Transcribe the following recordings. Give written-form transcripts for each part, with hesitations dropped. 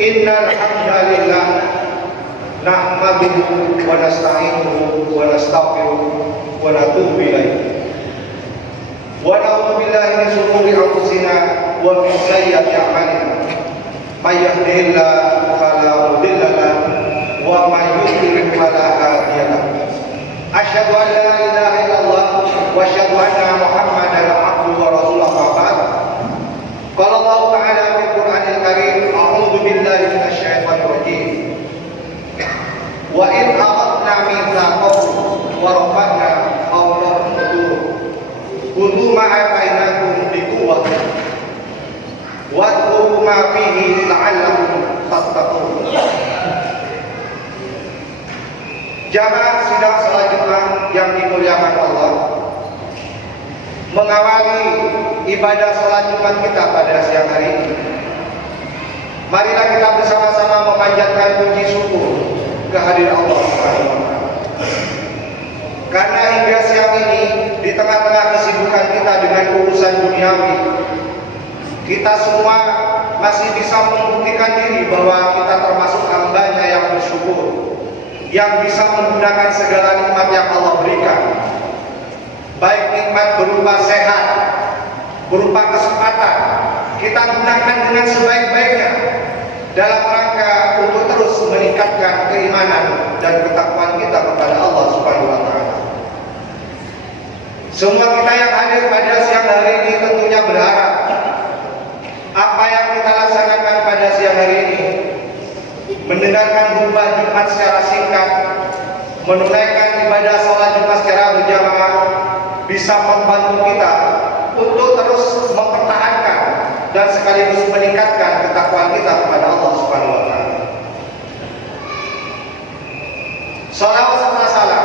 Innal hamdalillah nahmaduhu wa nasta'inuhu wa nastaghfiruh wa natubu ilaih. Wa na'udzu billahi min shururi anfusina wa min sayyiati a'malina. May yahdihillahu fala mudilla lahu wa may yudlil fala hadiya lahu. Asyhadu an la ilaha illallah wa asyhadu anna Muhammadan abduhu wa rasuluhu. Qala Allah Ta'ala fil Qur'anil Karim, a'udzu billahi minasy syaithanir rajim. Wa in aqadna mitsaqakum wa rafa'na fawqakum tur. Khudhu ma atainakum biquwwatin wadhkuru ma fihi la'allakum tattaqun. Jamaah sidang salat Jumat yang dimuliakan Allah, mengawali ibadah salat Jumat kita pada siang hari ini, marilah kita bersama-sama memanjatkan puji syukur kehadiran Allah Subhanahu wa Ta'ala. Karena hingga siang ini, di tengah-tengah kesibukan kita dengan urusan duniawi, kita semua masih bisa membuktikan diri bahwa kita termasuk hambanya yang bersyukur, yang bisa menggunakan segala nikmat yang Allah berikan, baik nikmat berupa sehat, berupa kesempatan, kita gunakan dengan sebaik-baiknya dalam rangka untuk terus meningkatkan keimanan dan ketakwaan kita kepada Allah Subhanahu wa Ta'ala. Semua kita yang hadir pada siang hari ini tentunya berharap apa yang kita laksanakan pada siang hari ini, mendengarkan khutbah Jumat secara singkat, menunaikan ibadah salat Jumat secara berjamaah, bisa membantu kita untuk terus mempertahankan dan sekaligus meningkatkan ketakwaan kita kepada Allah Subhanahu wa Ta'ala. Shalawat serta salam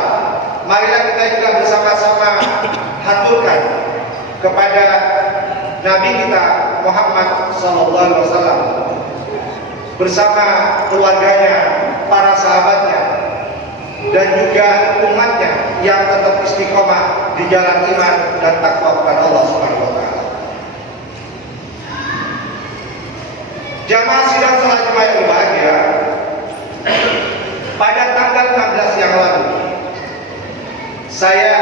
marilah kita juga bersama-sama haturkan kepada Nabi kita Muhammad sallallahu alaihi wasallam bersama keluarganya, para sahabatnya, dan juga umatnya yang tetap istiqomah di jalan iman dan takwa kepada Allah Subhanahu wa Ta'ala. Jamaah sidang salat Jumat yang berbahagia, pada tanggal 16 yang lalu saya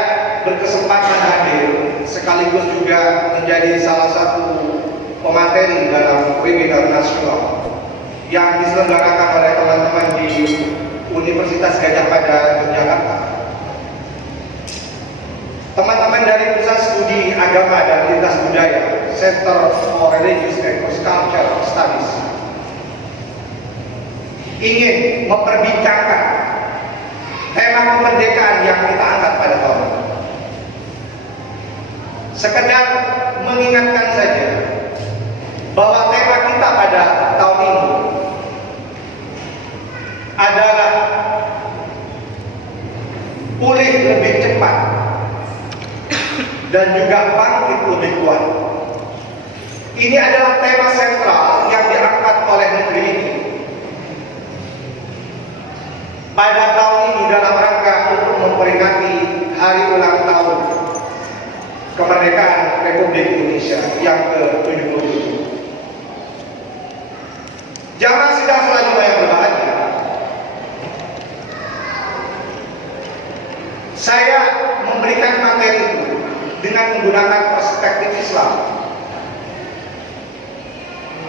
berkesempatan hadir sekaligus juga menjadi salah satu pemateri dalam webinar nasional yang diselenggarakan oleh teman-teman di Universitas Gadjah Mada Yogyakarta. Teman-teman dari Pusat Studi Agama dan Lintas Budaya, Center for Religious and Cultural Studies, ingin memperbincangkan tema kemerdekaan yang kita angkat pada tahun ini. Sekedar mengingatkan saja bahwa tema kita pada tahun ini adalah pulih lebih cepat dan juga bangkit lebih kuat. Ini adalah tema sentral yang diangkat oleh negeri ini pada tahun ini dalam rangka untuk memperingati hari ulang tahun kemerdekaan Republik Indonesia yang ke-77. Jamaah sidang salat Jumat yang berbahagia, saya memberikan materi itu dengan menggunakan perspektif Islam,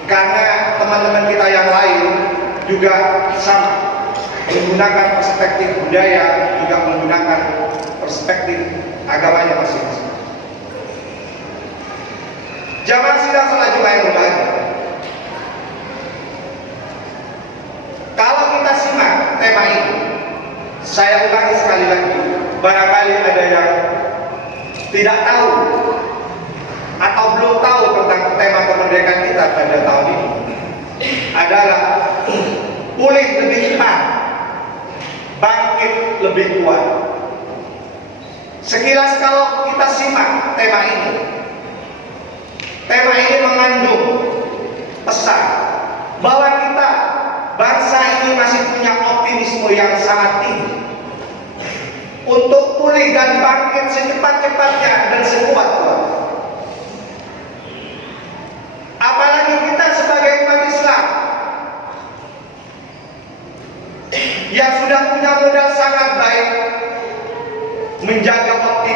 karena teman-teman kita yang lain juga sama menggunakan perspektif budaya, juga menggunakan perspektif agamanya masing-masing. Jamaah sidang salat Jumat yang berbahagia, kalau kita simak tema ini, saya ulangi sekali lagi, barangkali ada yang tidak tahu atau belum tahu tentang tema kemerdekaan kita pada tahun ini, adalah pulih lebih cepat, bangkit lebih kuat. Sekilas kalau kita simak tema ini mengandung pesan bahwa kita, bangsa ini masih punya optimisme yang sangat tinggi untuk pulih dan bangkit secepat-cepatnya dan sekuat-kuatnya. Apalagi kita sebagai umat Islam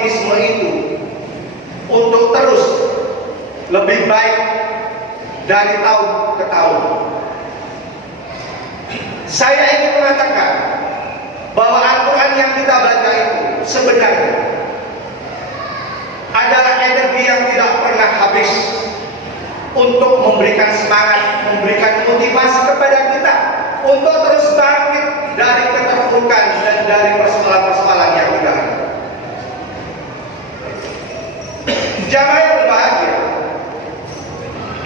optimisme itu untuk terus lebih baik dari tahun ke tahun. Saya ingin mengatakan bahwa Al-Quran yang kita baca itu sebenarnya adalah energi yang tidak pernah habis untuk memberikan semangat, memberikan motivasi kepada kita untuk terus bangkit dari keterpurukan dan dari persoalan-persoalan yang kita hadapi. Jamaah yang berbahagia,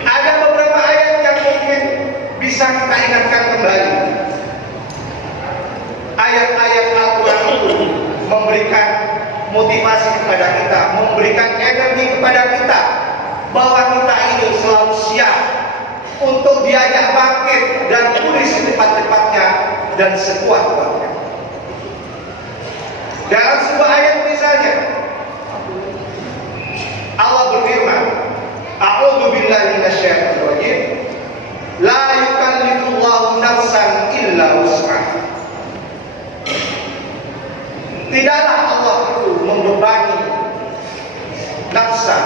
ada beberapa ayat yang mungkin bisa kita ingatkan kembali. Ayat-ayat Al-Quran itu memberikan motivasi kepada kita, memberikan energi kepada kita bahwa kita ini selalu siap untuk diajak bangkit dan pulih secepat-cepatnya dan sekuat-kuatnya. Dalam sebuah ayat misalnya, Allah berfirman, A'udzu billahi minasyaitonir rajim, la yukallifullahu nafsan illa wus'aha. Tidaklah Allah itu membebani nafsan,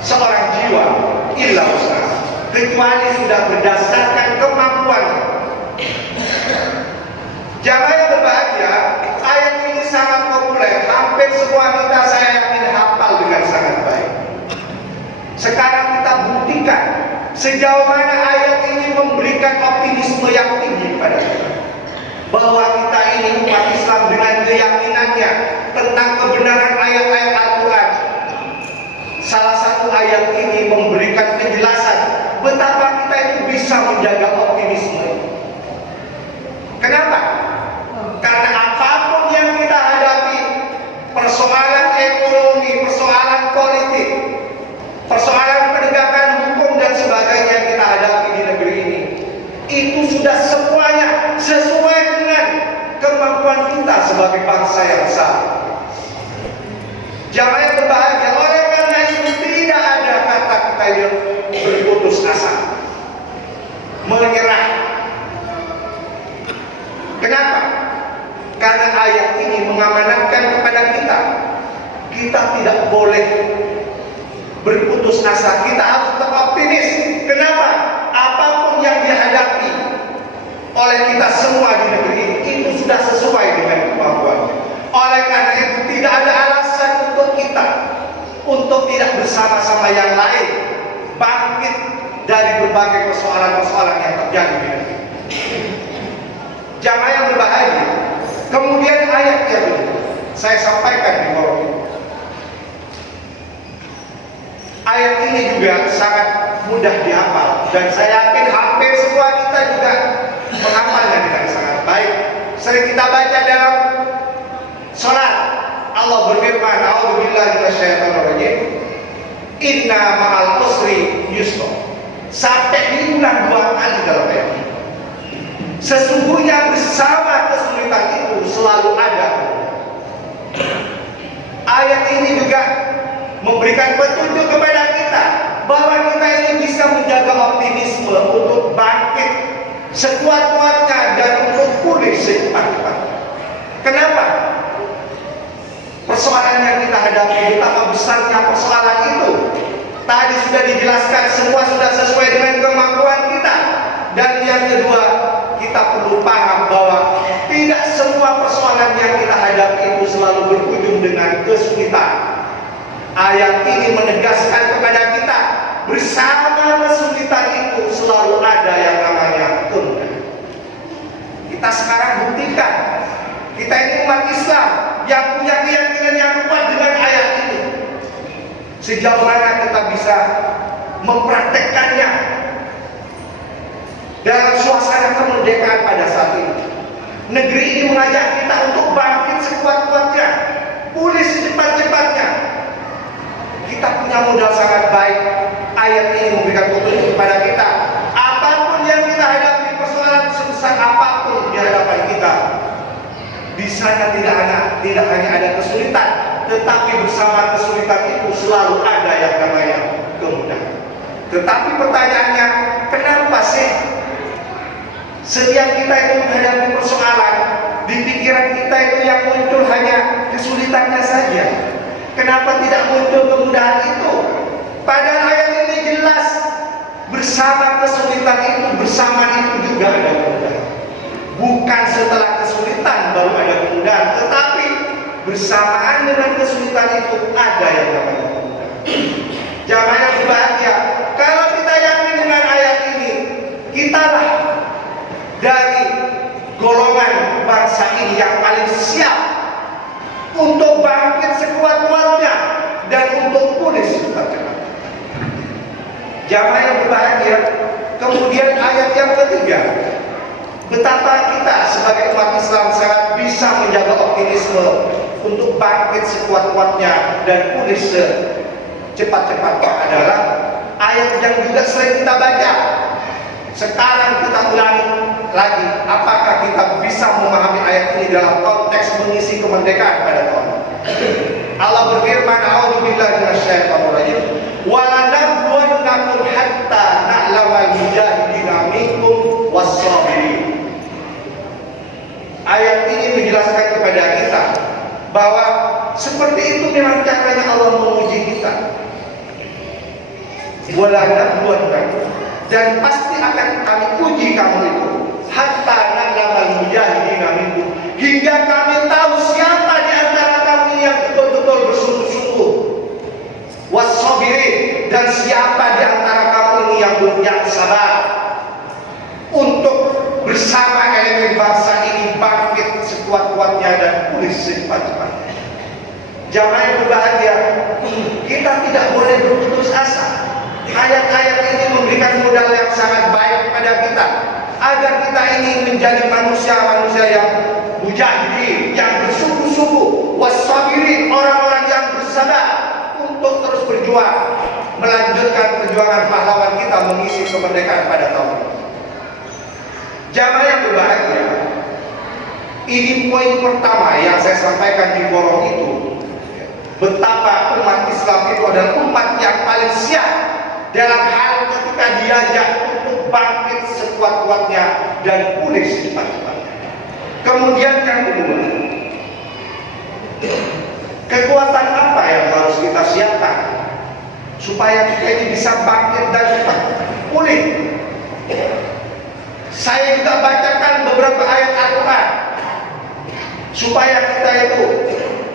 seorang jiwa, illa wus'aha, kecuali sudah berdasarkan kemampuan. Jamaah yang berbahagia, ayat ini sangat populer. Hampir semua kita, saya yakin, hafal dengan sangat baik. Sekarang kita buktikan sejauh mana ayat ini memberikan optimisme yang tinggi pada kita, bahwa kita ini umat Islam dengan keyakinannya tentang kebenaran ayat-ayat Al-Quran. Salah satu ayat ini memberikan penjelasan betapa kita itu bisa menjaga optimisme. Kenapa? Karena apapun yang kita hadapi, persoalan ekonomi, persoalan politik, persoalan penegakan hukum dan sebagainya yang kita hadapi di negeri ini, itu sudah semuanya sesuai dengan kemampuan kita sebagai bangsa yang sah. Jamaah yang berbahagia, oleh karena itu tidak ada kata kita yang berputus asa, menyerah. Kenapa? Karena ayat ini mengamanatkan kepada kita, kita tidak boleh berputus asa, kita harus tetap optimis. Kenapa? Apapun yang dihadapi oleh kita semua di negeri ini, itu sudah sesuai dengan kemampuan. Oleh karena itu tidak ada alasan untuk kita untuk tidak bersama-sama yang lain bangkit dari berbagai persoalan-persoalan yang terjadi di negeri. Jamaah yang berbahagia, kemudian ayat yang saya sampaikan di bawah ini. Ayat ini juga sangat mudah dihafal dan saya yakin hampir semua kita juga menghafalnya dengan sangat baik. Sering kita baca dalam sholat. Allah berfirman, A'udzu billahi minasyaitonir rajim, inna ma'al usri yusra. Sampai diulang 2 kali dalam ayat ini. Sesungguhnya bersama kesulitan itu selalu ada. Ayat ini juga memberikan petunjuk kepada kita bahwa kita ini bisa menjaga optimisme untuk bangkit sekuat-kuatnya dan untuk pulih secepat-cepatnya. Kenapa? Persoalan yang kita hadapi, betapa besarnya persoalan itu, tadi sudah dijelaskan, semua sudah sesuai dengan kemampuan kita. Dan yang kedua, kita perlu paham bahwa tidak semua persoalan yang kita hadapi itu selalu berujung dengan kesulitan. Ayat ini menegaskan kepada kita, bersama kesulitan itu selalu ada yang namanya kemudahan. Kita sekarang buktikan, kita ini umat Islam yang punya keyakinan yang kuat dengan ayat ini. Sejauh mana kita bisa mempraktekkannya dalam suasana kemerdekaan pada saat ini. Negeri ini mengajak kita untuk bangkit sekuat-kuatnya, pulih secepat-cepatnya. Kita punya modal sangat baik. Ayat ini memberikan petunjuk kepada kita. Apapun yang kita hadapi, persoalan sebesar apapun di hadapan kita, di sana tidak hanya ada kesulitan, tetapi bersama kesulitan itu selalu ada yang namanya kemudahan. Tetapi pertanyaannya, kenapa sih setiap kita itu menghadapi persoalan, di pikiran kita itu yang muncul hanya kesulitannya saja? Kenapa tidak muncul kemudahan itu? Padahal ayat ini jelas, bersama kesulitan itu, bersama itu juga ada kemudahan. Bukan setelah kesulitan baru ada kemudahan, tetapi bersamaan dengan kesulitan itu ada yang namanya kemudahan. Jamaah yang berbahagia, kalau kita yakin dengan ayat ini, kitalah dari golongan bangsa ini yang paling siap untuk bangkit sekuat-kuatnya dan untuk pulih secepat-cepatnya. Jamaah yang berbahagia, kemudian ayat yang ketiga, betapa kita sebagai umat Islam sangat bisa menjaga optimisme untuk bangkit sekuat-kuatnya dan pulih secepat-cepatnya adalah ayat yang juga sering kita baca. Sekarang kita ulangi lagi, apakah kita bisa memahami ayat ini dalam konteks mengisi kemerdekaan pada tahun ini? Allah berfirman, "A'udzubillahi minasyaitonir rajim. Wa lanabluwannakum hatta na'lamal mujahidina minkum was-sabirin." Ayat ini menjelaskan kepada kita bahwa seperti itu memang caranya Allah menguji kita. Wa lanabluwannakum, dan pasti akan kami uji kamu itu hatta na'lamal mujahidina minkum, hingga kami tahu siapa di antara kami yang betul-betul bersungguh-sungguh, was-sabirin, dan siapa di antara kamu ini yang sabar untuk bersama elemen bangsa ini bangkit sekuat-kuatnya dan pulih secepat-cepatnya. Jamaah yang berbahagia, kita tidak boleh berputus asa. Ayat-ayat ini memberikan modal yang sangat baik kepada kita agar kita ini menjadi manusia-manusia yang mujahidin, yang bersungguh-sungguh, was-sabirin, orang-orang yang bersabar untuk terus berjuang melanjutkan perjuangan pahlawan kita mengisi kemerdekaan pada tahun ini. Jamaah yang berbahagia, ini poin pertama yang saya sampaikan di forum itu, betapa umat Islam itu adalah umat yang paling siap dalam hal ketika diajak untuk bangkit sekuat-kuatnya dan pulih secepat-cepatnya. Kemudian yang kedua, kekuatan apa yang harus kita siapkan supaya kita ini bisa bangkit dan cepat pulih? Saya juga bacakan beberapa ayat Al-Quran supaya kita itu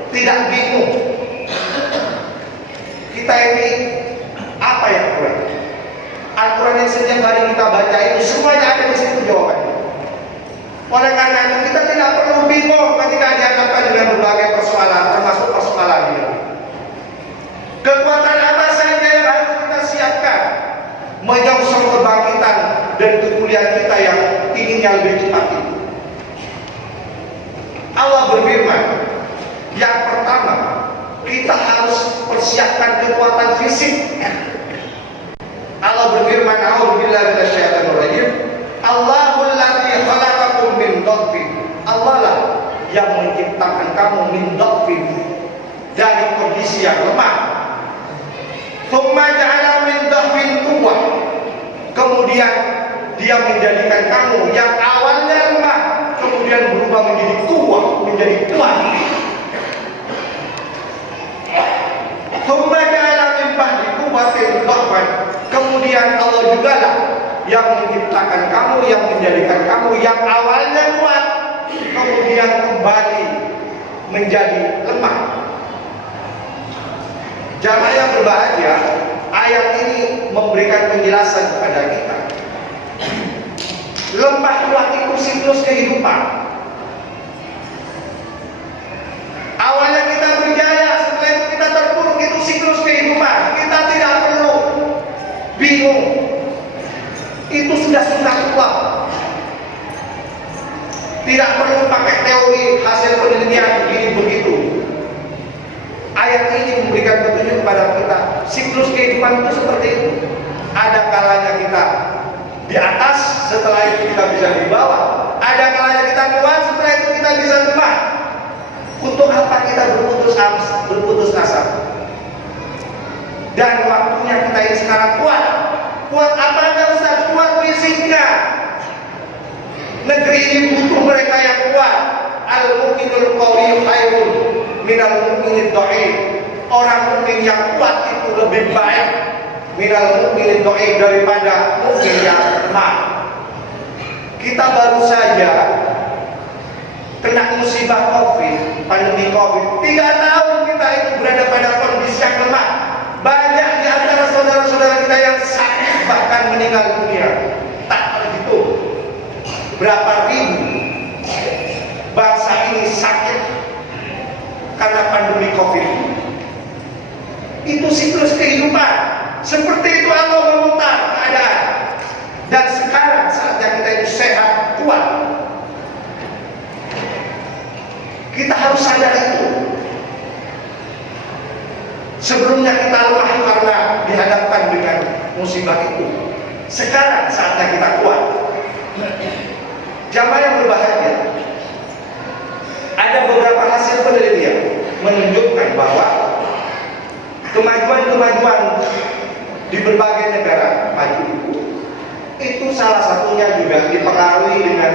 tidak bingung. Kita ini apa yang kurang? Al-Quran yang setiap hari kita baca itu semuanya ada di situ jawabannya. Oleh karena itu kita tidak perlu bingung ketika dihadapkan dengan berbagai persoalan, termasuk persoalan ini. Kekuatan apa saja yang harus kita siapkan menyongsong kebangkitan dan kemuliaan kita yang inginnya lebih cepat itu? Allah berfirman, yang pertama, kita harus persiapkan kekuatan fisik. Allah berfirman, "A'udzubillahi minasyaitonir rajim. Allahul ladzi khalaqakum min dhafin." Allah lah yang menciptakan kamu min dhafin, dari kondisi yang lemah. Tsumma ja'ala min dhafin quwwah. Kemudian Dia menjadikan kamu yang awalnya lemah kemudian berubah menjadi kuat, menjadi kuat. Kemudian Allah juga lah yang menciptakan kamu, yang menjadikan kamu yang awalnya kuat kemudian kembali menjadi lemah. Jamaah yang berbahagia, ayat ini memberikan penjelasan kepada kita. Lemah kuat itu siklus kehidupan. Awalnya kita berjaya, setelah itu kita terpuruk, itu siklus kehidupan. Kita tidak perlu bingung. Itu sudah kuat. Tidak perlu pakai teori hasil penelitian begini begitu. Ayat ini memberikan petunjuk kepada kita. Siklus kehidupan itu seperti itu. Ada kalanya kita di atas, setelah itu kita bisa di bawah. Ada kalanya kita kuat, setelah itu kita bisa lemah. Untuk apa kita berputus asa? Dan waktunya kita ini sekarang kuat. Kuat apanya Ustaz? Kuat fisiknya. Negeri ini butuh mereka yang kuat. al-mu'minul qawi khairun minal mu'minid dhaif. Orang mukmin yang kuat itu lebih baik minal mu'minid dhaif daripada mukmin yang lemah. Kita baru saja kena musibah Covid, pandemi Covid. 3 tahun kita itu berada pada kondisi yang lemah. Banyak di antara saudara-saudara kita yang sakit bahkan meninggal dunia. Tak terhitung berapa ribu bangsa ini sakit karena pandemi Covid. Itu siklus kehidupan. Seperti itu Allah memutar keadaan. Dan sekarang saatnya kita itu sehat, kuat. Kita harus sadar itu. Sebelumnya kita lemah karena dihadapkan dengan musibah itu. Sekarang saatnya kita kuat. Jamaah yang berbahagia, ada beberapa hasil penelitian menunjukkan bahwa kemajuan-kemajuan di berbagai negara maju itu salah satunya juga dipengaruhi dengan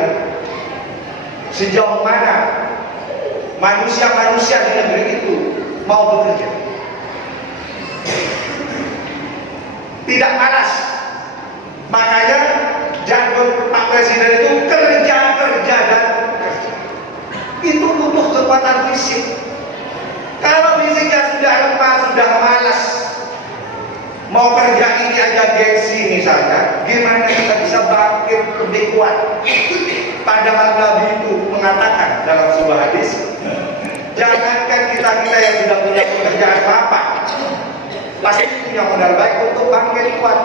sejauh mana manusia-manusia di negeri itu mau bekerja. Tidak malas. Makanya jargon Pak Presiden itu kerja dan kerja. Itu butuh kekuatan fisik. Kalau fisiknya sudah lemah, sudah malas, mau kerja ini aja gengsi misalnya, gimana kita bisa bangkit lebih kuat? Padahal Nabi itu mengatakan dalam sebuah hadis, jangankan kita yang sudah punya pekerjaan mapan, pasti punya modal baik untuk bangkit kuat.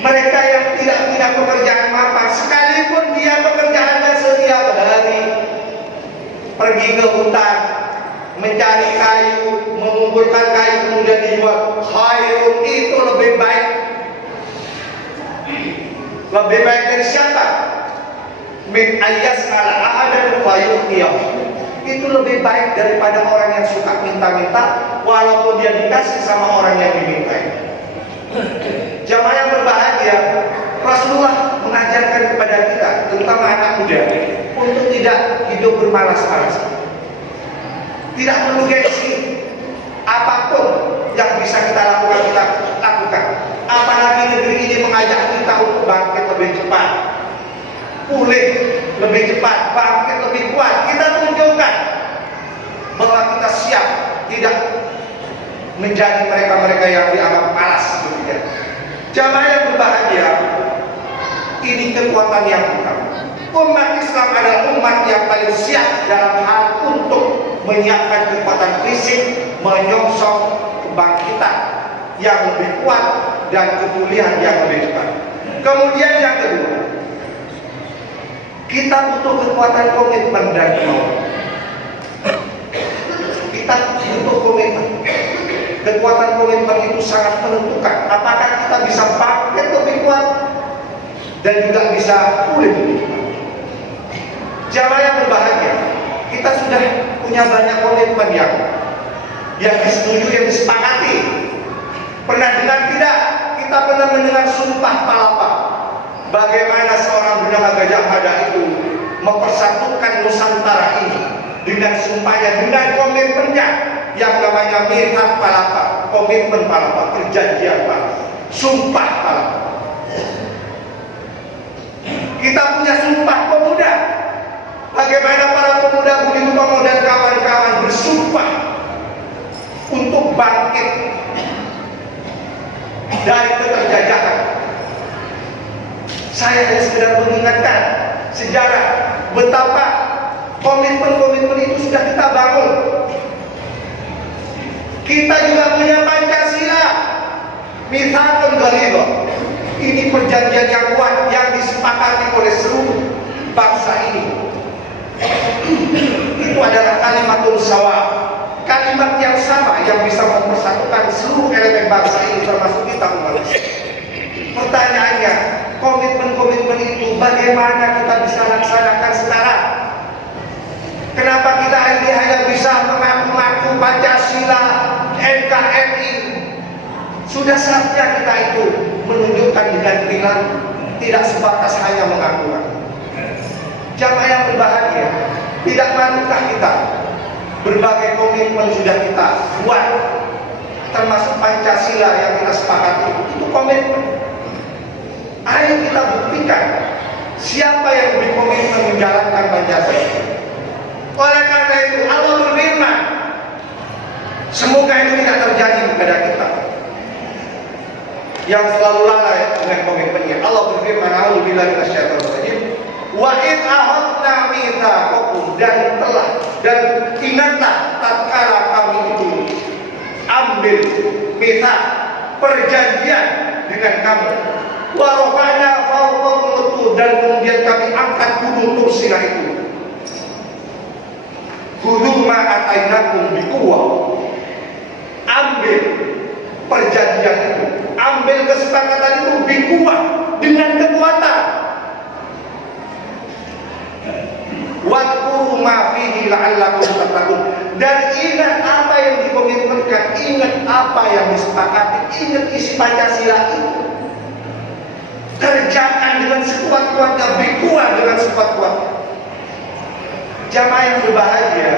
Mereka yang tidak punya pekerjaan mapan, sekalipun dia pekerjaannya setiap hari pergi ke hutan, mencari kayu, mengumpulkan kayu kemudian dijual, khairun itu lebih baik. Lebih baik dari siapa? Min ayyas ala ahadan fayuqiyah. Itu lebih baik daripada orang yang suka minta-minta walaupun dia dikasih sama orang yang dimintai. Jamaah yang berbahagia, Rasulullah mengajarkan kepada kita, terutama anak muda, untuk tidak hidup bermalas-malasan. Tidak perlu gengsi. Apapun yang bisa kita lakukan, kita lakukan. Apalagi negeri ini mengajak kita untuk bangkit lebih cepat, pulih lebih cepat, bangkit lebih kuat. Kita tunjukkan bahwa kita siap, tidak menjadi mereka-mereka yang dianggap malas. Jamaah yang berbahagia, ini kekuatan yang utama. Umat Islam adalah umat yang paling siap dalam hal untuk menyiapkan kekuatan fisik, menyongsong kebangkitan yang lebih kuat dan kepulihan yang lebih cepat. Kemudian yang kedua, kita butuh kekuatan komitmen dan kemauan. Kita butuh komitmen. Kekuatan komitmen itu sangat menentukan apakah kita bisa bangkit lebih kuat dan juga bisa pulih lebih cepat. Jamaah yang berbahagia, kita sudah punya banyak komitmen yang disetujui, yang disepakati. Pernah dengar tidak? Kita pernah mendengar sumpah palapa. Bagaimana seorang bernama Gajah Mada itu mempersatukan Nusantara ini dengan sumpahnya, dengan komitmennya yang namanya Mirhat Palapa, komitmen palapa, perjanjian palapa, sumpah palapa. Kita punya sumpah pemuda. Bagaimana para pemuda Budi Utomo dan kawan-kawan bersumpah untuk bangkit dari keterjajahan. Saya hanya sekedar mengingatkan sejarah betapa komitmen-komitmen itu sudah kita bangun. Kita juga punya Pancasila, Mitsaqul Ghalidha. Ini perjanjian yang kuat yang disepakati oleh seluruh bangsa ini. Itu adalah kalimatul sawab, kalimat yang sama yang bisa mempersatukan seluruh elemen bangsa ini termasuk kita umat Islam. Pertanyaannya, komitmen-komitmen itu bagaimana kita bisa laksanakan sekarang? Kenapa kita ini hanya bisa mengaku-ngaku Pancasila, NKRI? Sudah saatnya kita itu menunjukkan dengan perilaku, tidak sebatas hanya mengaku-ngaku. Jamaah yang berbahagia, Tidak manukah kita berbagai komitmen sudah kita buat, termasuk Pancasila yang kita sepakati, itu komitmen. Ayo kita buktikan siapa yang berkomitmen menjalankan Pancasila. Oleh karena itu Allah berfirman, semoga itu tidak terjadi kepada kita yang selalu lalai dengan komitmennya. Allah berfirman, a'udzubillahi minasyaitonir rajim, wa id ahadna mitsaqakum, dan ingatlah tatkala kami itu ambil mitsaq, perjanjian dengan kamu, wa rafa'na fawqakum tur, dan kemudian kami angkat gunung Tur Sina itu. Khudhu ma atainakum biquwwah, ambil perjanjian itu, ambil kesepakatan itu biquwwah, dengan kekuatan. Wadhkuru ma fihi la'allakum tattaqun, dan ingat apa yang dikomitmenkan, ingat apa yang disepakati, ingat isi Pancasila itu. Kerjakan dengan sekuat-kuatnya, biquwwah dengan sekuat-kuatnya. Jamaah yang berbahagia,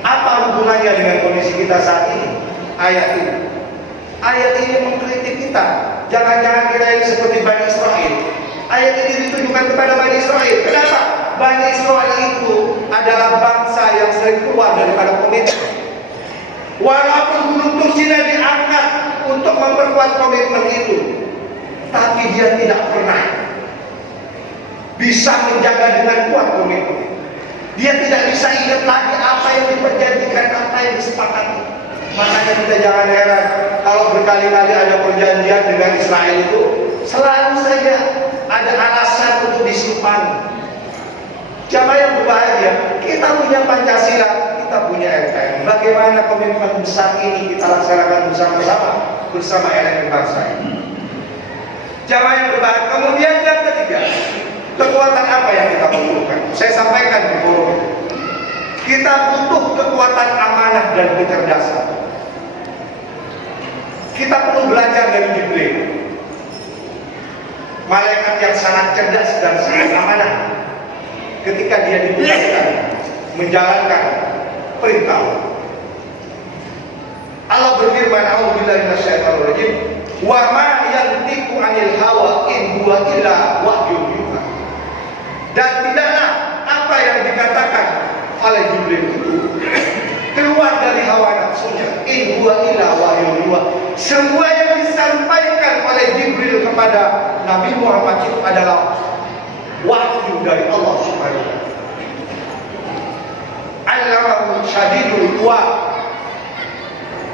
apa hubungannya dengan kondisi kita saat ini? Ayat ini mengkritik kita. Jangan-jangan kita ini seperti Bani Israel. Ayat ini ditujukan kepada Bani Israel. Kenapa? Bani Israel itu adalah bangsa yang sering keluar daripada komitmen. Walaupun Gunung Tur Sina diangkat untuk memperkuat komitmen itu, tapi dia tidak pernah bisa menjaga dengan kuat komitmen. Dia tidak bisa ingat lagi apa yang diperjanjikan, apa yang disepakati. Makanya kita jangan heran kalau berkali-kali ada perjanjian dengan Israel itu selalu saja ada alasan untuk disimpan. Jamaah yang berbahagia, kita punya Pancasila, kita punya NKRI. Bagaimana komitmen besar ini kita laksanakan bersama-sama bersama elemen bangsa ini? Jamaah yang berbahagia. Kemudian yang ketiga, kekuatan apa yang kita butuhkan? Saya sampaikan di forum. Kita butuh kekuatan amanah dan kecerdasan. Kita perlu belajar dari Jibril, malaikat yang sangat cerdas dan sangat amanah. Ketika dia ditugaskan menjalankan perintah Allah berfirman, a'udzubillahi minasyaitonir rajim, wa ma yantiqu 'anil hawa in huwa illa wahyun yuha. Dan tidaklah apa yang dikatakan oleh Jibril itu keluar dari hawa nafsunya, in huwa illa wahyun yuha. Semua yang disampaikan oleh Jibril kepada Nabi Muhammad itu adalah wahyu dari Allah Subhanahu wa taala. Allamahu syadidul quwa.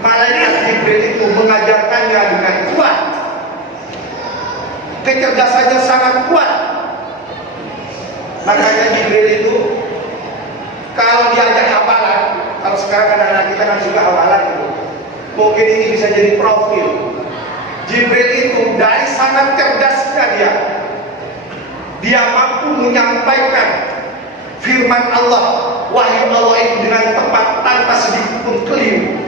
Malaikat Jibril itu mengajarkannya dengan kuat. Kecerdasannya sangat kuat. Makanya Jibril itu kalau diajak hafalan, kalau sekarang anak-anak kita kan suka hafalan itu, mungkin ini bisa jadi profil. Jibril itu dari sangat cerdasnya dia mampu menyampaikan firman Allah, wahyu Allah itu dengan tepat tanpa sedikit pun keliru.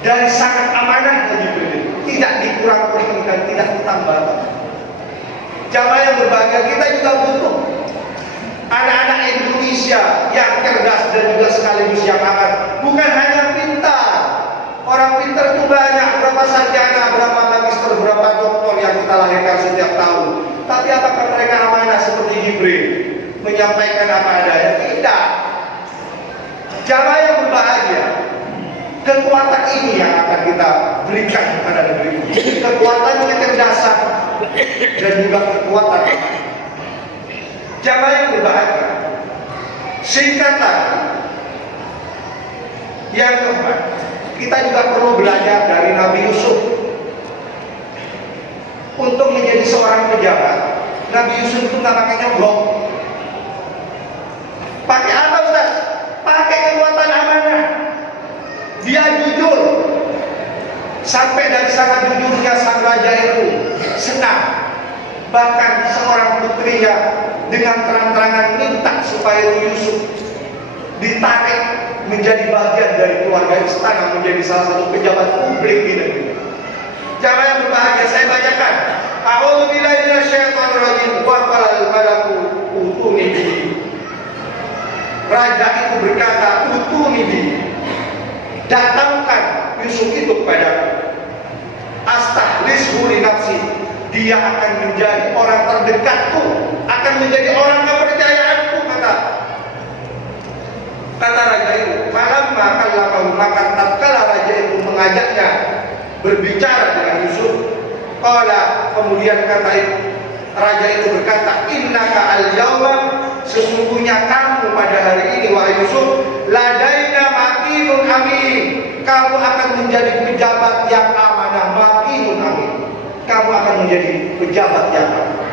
Dari sangat amanah Jibril, tidak dikurang-kurangi dan tidak ditambah. Jamaah yang berbahagia, kita juga butuh anak-anak Indonesia yang cerdas dan juga sekaligus yang aman. Bukan hanya pintar. Orang pintar itu banyak, berapa sarjana, berapa magister, berapa doktor yang kita lahirkan setiap tahun. Tapi apakah mereka amanah seperti Jibril, menyampaikan apa adanya? Tidak. Jamaah yang berbahagia, kekuatan ini yang akan kita berikan kepada negeri ini. Kekuatan kecerdasan dan juga kekuatan. Jamaah yang berbahagia, singkatlah. Yang keempat, kita juga perlu belajar dari Nabi Yusuf. Untuk menjadi seorang pejabat, Nabi Yusuf itu nggak pakai nyogok. Pakai apa, Ustaz? Pakai kekuatan amanah. Dia jujur. Sampai dari sangat jujurnya sang raja itu senang. Bahkan seorang putrinya dengan terang-terangan minta supaya Yusuf ditarik menjadi bagian dari keluarga istana, menjadi salah satu pejabat publik di negeri. Jamaah yang berbahagia, saya bacakan A'udzu billahi minasyaitonir rajim. Wa qalal malaku utuni bihi. Raja itu berkata, utuni bihi. Datangkan Yusuf itu kepadaku. Astahlishu li nafsi. Dia akan menjadi orang terdekatku, akan menjadi orang kepercayaanku, kata raja itu. Maka tatkala raja itu mengajaknya berbicara dengan Yusuf, kemudian raja itu berkata, innaka al-yawma, sesungguhnya kamu pada hari ini wahai Yusuf, ladaina makinun amin, kamu akan menjadi pejabat yang amanah. Makinun amin, kamu akan menjadi pejabat yang amanah.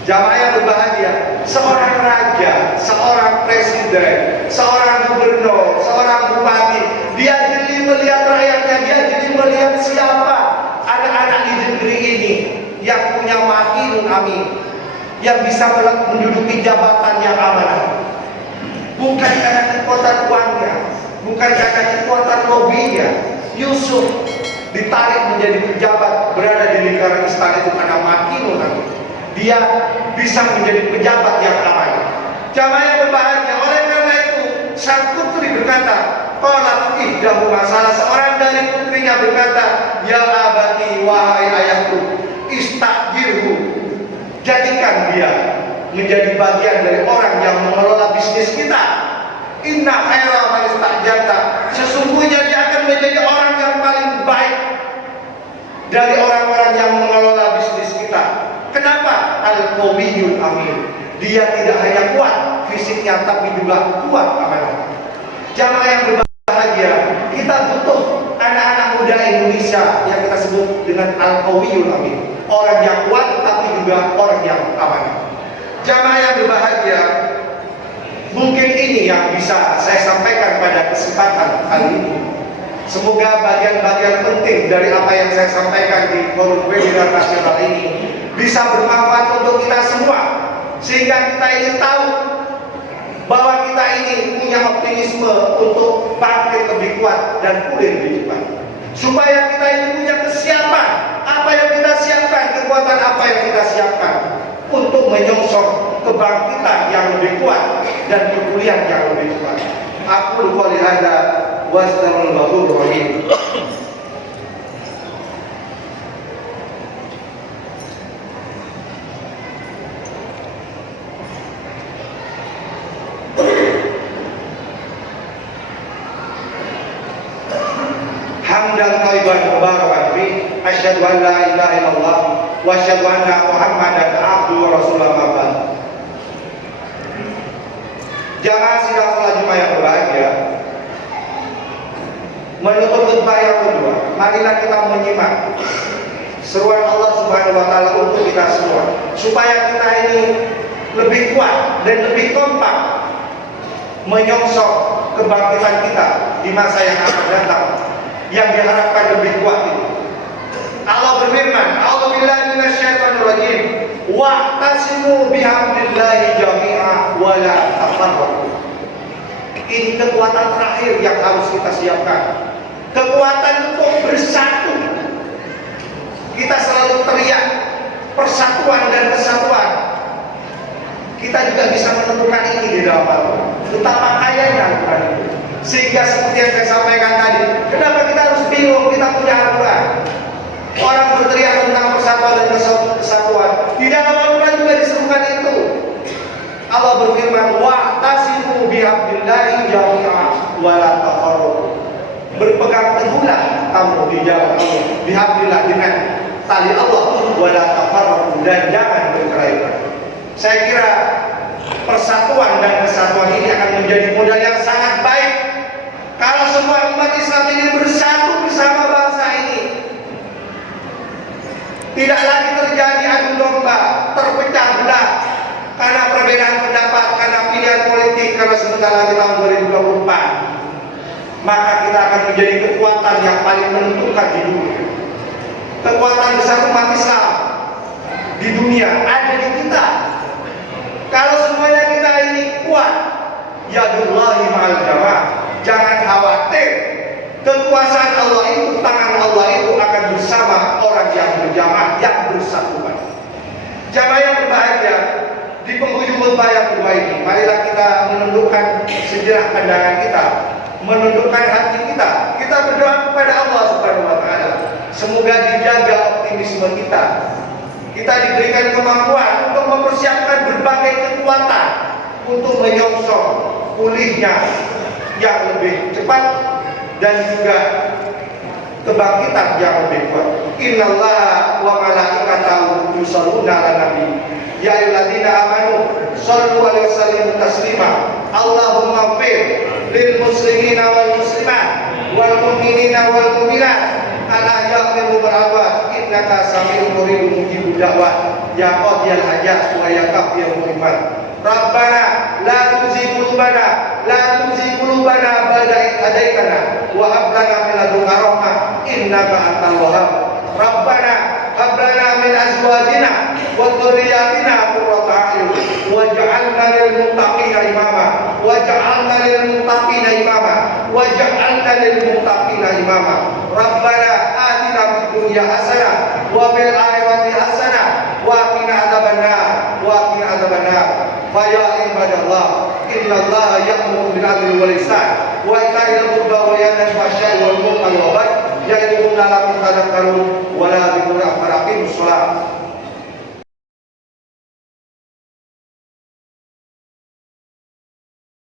Jamaah yang berbahagia, seorang raja, seorang presiden, seorang gubernur, seorang bupati, dia jeli melihat rakyatnya, dia jeli melihat siapa anak-anak di negeri ini yang punya makinun amin, yang bisa menduduki jabatan yang amanah. Bukan karena kekuatan uangnya, bukan karena kekuatan lobinya. Yusuf ditarik menjadi pejabat, berada di lingkaran istana itu karena makinun amin. Dia bisa menjadi pejabat yang aman. Jamaah yang berbahagia, oleh karena itu sang putri berkata, qalat ihdahu, salah seorang dari putrinya berkata, ya abati, wahai ayahku, istajirhu, jadikan dia menjadi bagian dari orang yang mengelola bisnis kita. Inna khaira man istajarta, sesungguhnya dia akan menjadi orang yang paling baik dari orang-orang yang mengelola bisnis kita. Kenapa? Al-Qawiyul Amin. Dia tidak hanya kuat fisiknya, tapi juga kuat amanah. Jamaah yang berbahagia, kita butuh anak-anak muda Indonesia yang kita sebut dengan Al-Qawiyul Amin. Orang yang kuat, tapi juga orang yang amanah. Jamaah yang berbahagia, mungkin ini yang bisa saya sampaikan pada kesempatan kali ini. Semoga bagian-bagian penting dari apa yang saya sampaikan di forum webinar nasional ini bisa bermanfaat untuk kita semua, sehingga kita ingin tahu bahwa kita ini punya optimisme untuk bangkit lebih kuat dan pulih lebih cepat, supaya kita ini punya kesiapan. Apa yang kita siapkan, kekuatan apa yang kita siapkan untuk menyongsong kebangkitan yang lebih kuat dan pemulihan yang lebih cepat. Aku qouli hadza wa astaghfirullahal rahim. Hamdan thayyiban mubarakan fi, asyhadu an la ilaha illallah wa asyhadu anna Muhammadan abduhu wa rasuluh. Jamaah sidang salat Jumat yang berbahagia, menutup khutbah yang kedua, marilah kita menyimak seruan Allah Subhanahu wa taala untuk kita semua, supaya kita ini lebih kuat dan lebih kompak menyongsong kebangkitan kita di masa yang akan datang, yang diharapkan lebih kuat ini. Allah berfirman, a'udzubillahi minasyaitonir rajim, wa'tasimu bihablillahi jami'a wa la tafarraqu. Ini kekuatan terakhir yang harus kita siapkan, kekuatan untuk bersatu. Kita selalu teriak persatuan dan kesatuan. Kita juga bisa menemukan ini di dalam Al-Quran, betapa kayanya Al-Quran itu. Sehingga seperti yang saya sampaikan tadi, kenapa kita harus bingung kita punya Al-Quran? Orang berteriak tentang persatuan dan kesatuan, di dalam Al-Quran juga diserukan itu. Allah berfirman, wa'tasimu bihablillahi jami'a wa la tafarraqu. Berpegang teguhlah kamu di jalan Allah, bihablillah, dengan tali Allah, wa la tafarraqu, dan jangan bercerai-berai. Saya kira persatuan dan kesatuan ini akan menjadi modal yang sangat baik kalau semua umat Islam ini bersatu bersama bangsa ini. Tidak lagi terjadi adu domba, terpecah belah karena perbedaan pendapat, karena pilihan politik, karena sebentar lagi tahun 2024. Maka kita akan menjadi kekuatan yang paling menentukan di dunia. Kekuatan besar umat Islam di dunia ada di kita. Kalau semuanya kita ini kuat, yadullahi ma'al jamaah, jangan khawatir. Kekuasaan Allah itu, tangan Allah itu akan bersama orang yang berjamaah, yang bersatukan. Jamaah yang berbahagia, di penghujung khutbah yang kedua ini, marilah kita menundukkan sejenak pandangan kita, menundukkan hati kita. Kita berdoa kepada Allah Subhanahu wa taala. Semoga dijaga optimisme kita. Kita diberikan kemampuan untuk mempersiapkan berbagai kekuatan untuk menyongsong pulihnya yang lebih cepat dan juga kebangkitan yang lebih kuat. Innallaha wa malaikatahu yusholluna 'alan nabi. Ya ayyuhalladzina amanu shallu 'alaihi wa sallimu taslima. Allahumma ighfir lil muslimina wal muslimat wal mu'minina wal mu'minat al-ahya'i minhum wal amwat innaka sami'un qaribun mujibud da'wat ya qadiyal hajat wa ya kafiyal mu'minat. Rabbana la tuzigh qulubana ba'da idh hadaitana wa hab lana min ladunka rahmah innaka antal wahhab. Rabbana hab lana min azwajina wa dhurriyyatina qurrata a'yun waj'alna lil muttaqina imama waj'alna lil muttaqina imama waj'alna lil muttaqina imama. Rabbana atina fid dunya hasanah wa fil akhirati hasanah wa qina adzabannar. Fa ya ibadallah innallaha ya'muru bil 'adli wal ihsan wa ita'i dzil qurba wa yanha 'anil fahsya'i wal munkari wal baghi ya'idukum la'allakum tadhakkarun wa la dzikrullahi akbar. Aqimus shalah.